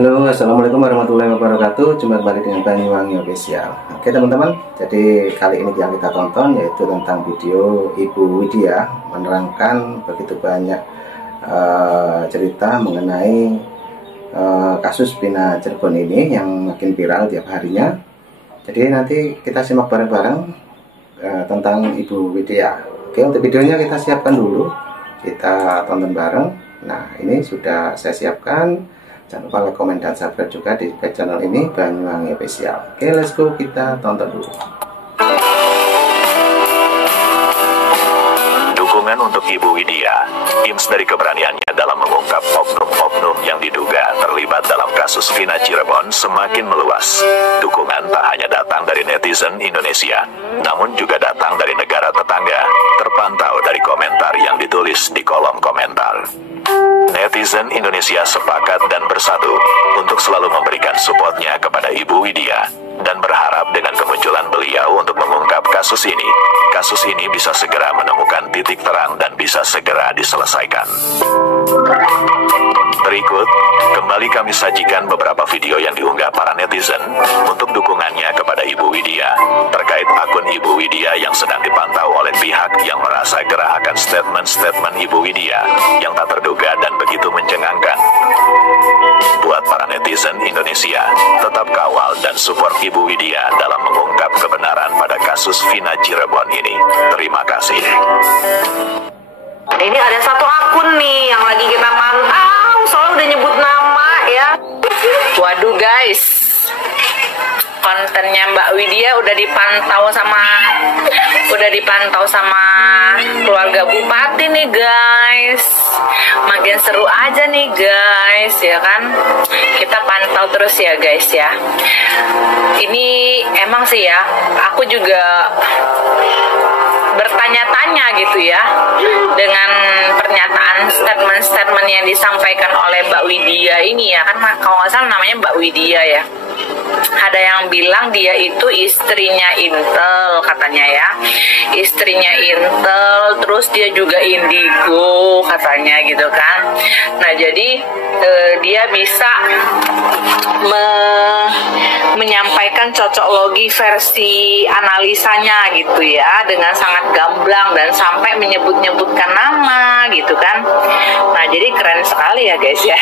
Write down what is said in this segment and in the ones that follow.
Halo, assalamualaikum warahmatullahi wabarakatuh. Jumpa kembali dengan Banyuwangi Official. Oke teman-teman, jadi kali ini yang kita tonton yaitu tentang video Ibu Widya menerangkan begitu banyak cerita mengenai kasus Vina Cirebon ini yang makin viral tiap harinya. Jadi nanti kita simak bareng-bareng tentang Ibu Widya. Oke, untuk videonya kita siapkan dulu, kita tonton bareng. Nah, ini sudah saya siapkan. Jangan lupa like, komen, dan subscribe juga di channel ini Banyuwangi Official. Oke, let's go, kita tonton dulu. Dukungan untuk Ibu Widya, IMS dari keberaniannya dalam mengungkap oknum-oknum yang diduga terlibat dalam kasus Vina Cirebon semakin meluas. Dukungan tak hanya datang dari netizen Indonesia, namun juga datang dari negara tetangga, terpantau dari komentar yang ditulis di kolom komentar. Netizen Indonesia sepakat dan bersatu untuk selalu memberikan supportnya kepada Ibu Widya dan berharap dengan kemunculan beliau untuk mengungkap kasus ini bisa segera menemukan titik terang dan bisa segera diselesaikan. Berikut, kembali kami sajikan beberapa video yang diunggah para netizen untuk dukungannya kepada Ibu Widya terkait akun Ibu Widya yang sedang dipantau oleh pihak yang merasa gerah akan statement-statement Ibu Widya yang tak terduga dan begitu mencengangkan. Buat para netizen Indonesia, tetap kawal dan support Ibu Widya dalam mengungkap kebenaran pada kasus Vina Cirebon ini. Terima kasih. Ini ada satu akun nih yang lagi kita pantau, soalnya udah nyebut nama ya. Waduh guys, kontennya Mbak Widya udah dipantau sama keluarga Bupati nih guys. Makin seru aja nih guys, ya kan? Kita pantau terus ya guys ya. Ini emang sih ya, aku juga bertanya-tanya gitu ya dengan pernyataan statement yang disampaikan oleh Mbak Widya ini ya kan, kalau nggak salah namanya Mbak Widya ya. Ada yang bilang dia itu istrinya Intel katanya ya, istrinya Intel, terus dia juga indigo katanya gitu kan. Nah jadi dia bisa menyampaikan cocok logi versi analisanya gitu ya dengan sangat gamblang dan sampai menyebut-nyebutkan nama gitu kan. Nah jadi keren sekali ya guys ya.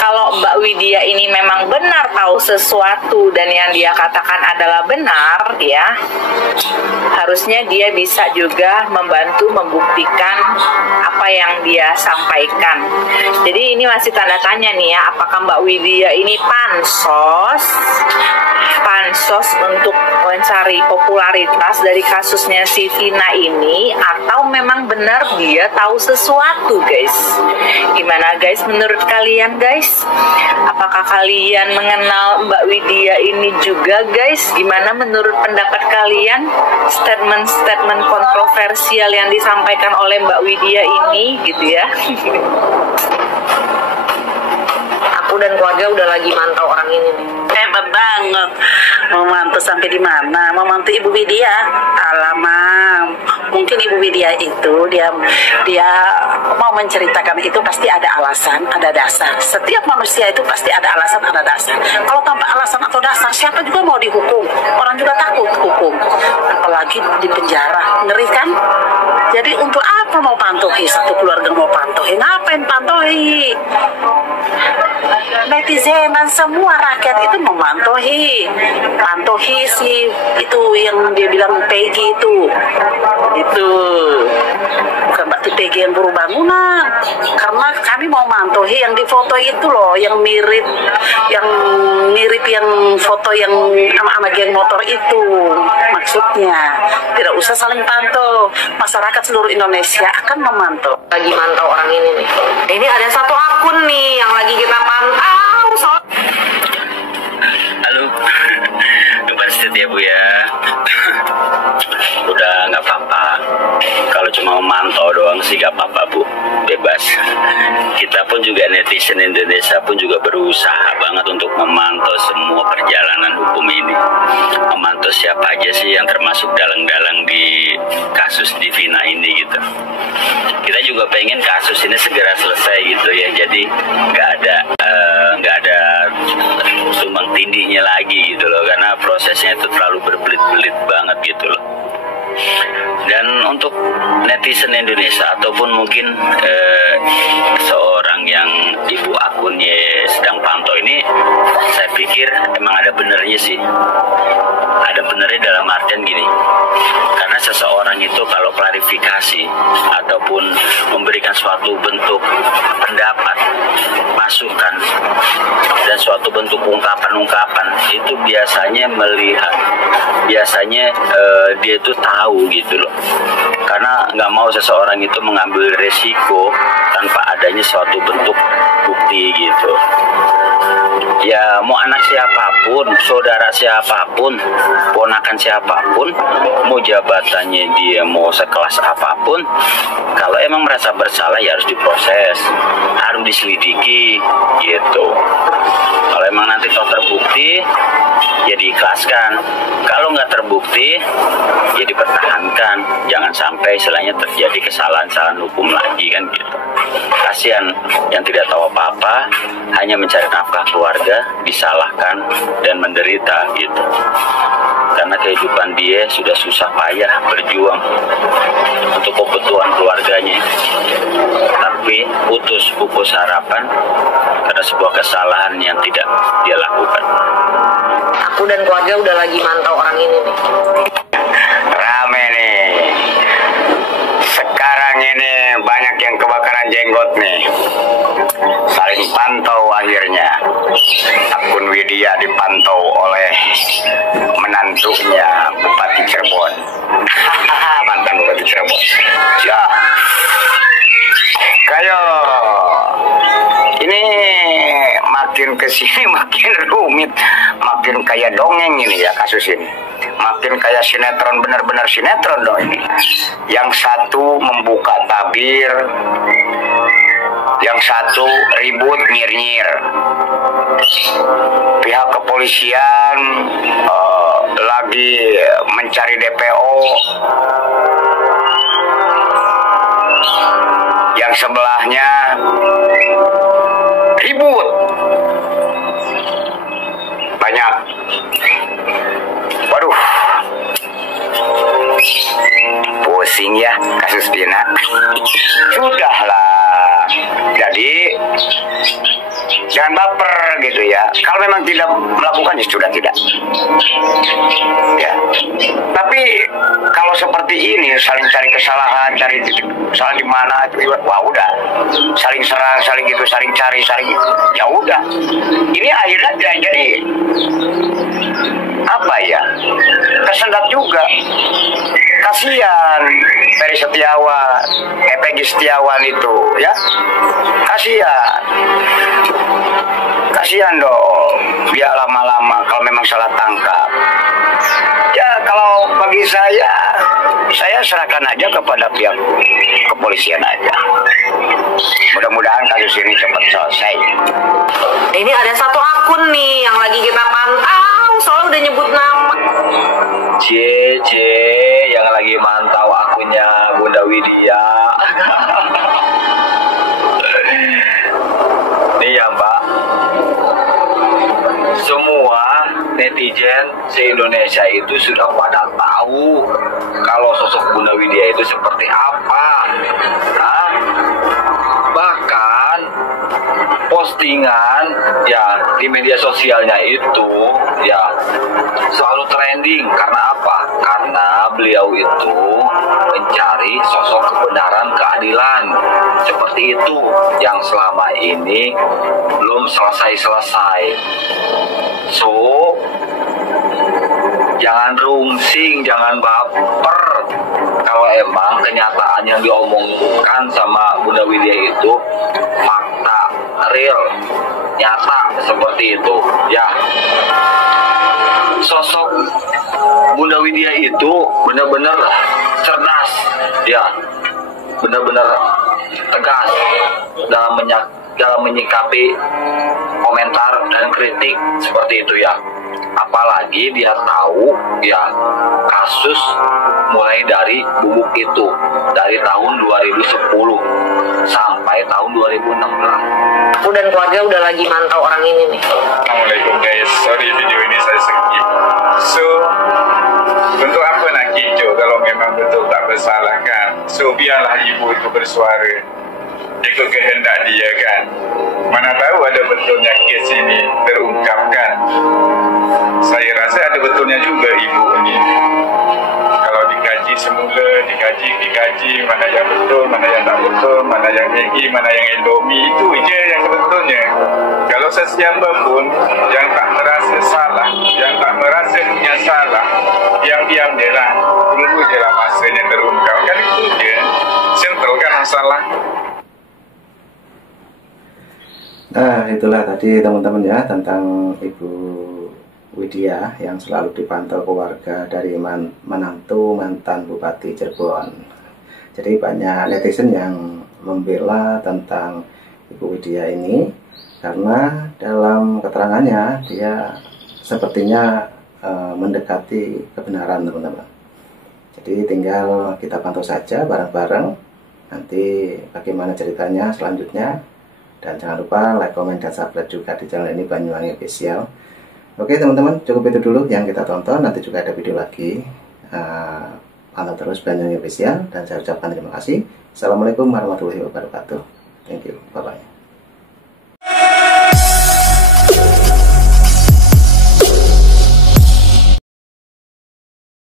Kalau Mbak Widya ini memang benar tahu sesuatu dan yang dia katakan adalah benar ya, harusnya dia bisa juga membantu membuktikan apa yang dia sampaikan. Jadi ini masih tanda tanya nih ya, apakah Mbak Widya ini pansos untuk mencari popularitas dari kasusnya si Vina ini, atau memang benar dia tahu sesuatu guys. Gimana guys menurut kalian guys? Apakah kalian mengenal Mbak Widya ini juga guys? Gimana menurut pendapat kalian statement-statement kontroversial yang disampaikan oleh Mbak Widya ini gitu ya? Aku dan keluarga udah lagi mantau orang ini nih. Hebat banget. Mau mantau sampai di mana? Mau mantau Ibu Widya? Alamak, mungkin Ibu Widya itu dia mau menceritakan itu pasti ada alasan, ada dasar. Setiap manusia itu pasti ada alasan, ada dasar. Kalau tanpa alasan atau dasar, siapa juga mau dihukum. Orang juga takut hukum, apalagi di penjara. Ngeri kan? Jadi untuk apa mau pantohi? Satu keluarga mau pantohi? Ngapain pantohi? Netizen dan semua rakyat itu memantohi si itu yang dia bilang Peggy itu bukan berarti Peggy yang buru bangunan, karena kami mau mantohi yang di foto itu loh, yang mirip yang foto yang anak-anak geng motor itu. Maksudnya tidak usah saling pantau, masyarakat seluruh Indonesia akan memantau. Lagi mantau orang ini nih. Ini ada satu akun nih yang lagi kita pantau. Halo, kabar setia Bu ya. Udah nggak apa-apa. Kalau cuma memantau doang sih nggak apa-apa Bu, bebas. Kita pun juga netizen Indonesia pun juga berusaha banget untuk memantau semua perjalanan hukum ini. Memantau siapa aja sih yang termasuk dalang-dalang di kasus di Vina ini gitu. Kita juga pengen kasus ini segera selesai gitu ya. Jadi nggak ada tindihnya lagi gitu loh, karena prosesnya itu terlalu berbelit-belit banget gitu loh. Dan untuk netizen Indonesia ataupun mungkin seorang yang ibu akunnya sedang pantau ini, saya pikir emang ada benernya sih. Ada benernya dalam artian gini, karena seseorang itu kalau klarifikasi ataupun memberikan suatu bentuk pendapat, masukan, dan suatu bentuk ungkapan-ungkapan, itu biasanya dia itu tahu gitu loh, karena nggak mau seseorang itu mengambil resiko tanpa adanya suatu bentuk bukti gitu. Ya mau anak siapapun, saudara siapapun, ponakan siapapun, mau jabatannya dia mau sekelas apapun, kalau emang merasa bersalah ya harus diproses, harus diselidiki gitu. Kalau emang nanti toh terbukti ya diikhlaskan, kalau nggak terbukti ya dipertahankan, jangan sampai istilahnya terjadi kesalahan-kesalahan hukum lagi kan gitu. Kasihan yang tidak tahu apa-apa, hanya mencari nafkah keluarga, disalahkan dan menderita gitu, karena kehidupan dia sudah susah payah berjuang untuk kebutuhan keluarganya, tapi pupus harapan karena sebuah kesalahan yang tidak dia lakukan. Aku dan keluarga udah lagi mantau orang ini nih. Rame nih. Sekarang ini banyak yang kebakaran jenggot nih. Saling pantau akhirnya. Akun Widya dipantau oleh menantunya Bupati Cirebon. Mantan Bupati Cirebon. Ya. Kayo. Ini makin kesini makin rumit, makin kayak dongeng ini ya kasus ini, makin kayak sinetron, benar-benar sinetron dong ini. Yang satu membuka tabir, yang satu ribut nyir-nyir. Pihak kepolisian lagi mencari DPO, yang sebelahnya ribut banyak. Waduh, pusing ya kasus Dina. Sudahlah, jadi jangan baper gitu ya. Kalau memang tidak melakukan ya sudah tidak. Ya. Tapi kalau seperti ini saling cari kesalahan, cari salah di mana itu, wah udah saling serang, saling gitu, saling cari, saling gitu. Ya udah. Ini akhirnya jadi apa ya? Kesendat juga. Kasihan Peggy Setiawan itu ya. Kasihan dong, dia lama-lama kalau memang salah tangkap. Ya kalau bagi saya serahkan aja kepada pihak kepolisian aja. Mudah-mudahan kasus ini cepat selesai. Ini ada satu akun nih yang lagi kita pantau, soalnya udah nyebut nama. yang lagi mantau akunnya Bunda Widya. Nih ya Mbak, semua netizen se-Indonesia itu sudah pada tahu kalau sosok Bunda Widya itu seperti apa. Bahkan postingan ya di media sosialnya itu ya selalu trending. Karena apa? Karena beliau itu mencari sosok kebenaran, keadilan seperti itu yang selama ini belum selesai. So jangan rungsing, jangan baper kalau emang kenyataan yang diomongkan sama Bunda Widya itu fakta, real, nyata seperti itu. Ya, sosok Bunda Widya itu benar-benar cerdas, ya, benar-benar tegas dalam menyikapi komentar dan kritik seperti itu ya. Apalagi dia tahu ya kasus mulai dari bubuk itu dari tahun 2010 sampai mulai tahun 2016. Aku dan keluarga udah lagi mantau orang ini nih. Assalamualaikum guys, sorry video ini saya skip. So, untuk apa nak kicau kalau memang betul tak bersalah kan? So, biarlah ibu itu bersuara ikut kehendak dia kan. Mana tahu ada betulnya kes ini terungkapkan. Saya rasa ada betulnya juga ibu ini. Kalau dikaji semula, dikaji mana yang betul, mana yang tak betul, mana yang Maggi, mana yang Indomie, itu je yang sebetulnya. Kalau sesiapa pun yang tak merasa salah, yang tak merasa punya salah, diam-diam je lah, tunggu je lah masanya terungkap. Kan itu je, simple kan masalah. Nah, itulah tadi teman-teman ya tentang Ibu Widya yang selalu dipantau keluarga dari menantu mantan Bupati Cirebon. Jadi banyak netizen yang membela tentang Ibu Widya ini karena dalam keterangannya dia sepertinya mendekati kebenaran, teman-teman. Jadi tinggal kita pantau saja bareng-bareng nanti bagaimana ceritanya selanjutnya. Dan jangan lupa like, komen, dan subscribe juga di channel ini Banyuwangi Official. Oke teman-teman, cukup itu dulu yang kita tonton. Nanti juga ada video lagi. Pantau terus Banyuwangi Official. Dan saya ucapkan terima kasih. Assalamualaikum warahmatullahi wabarakatuh. Thank you, bye-bye.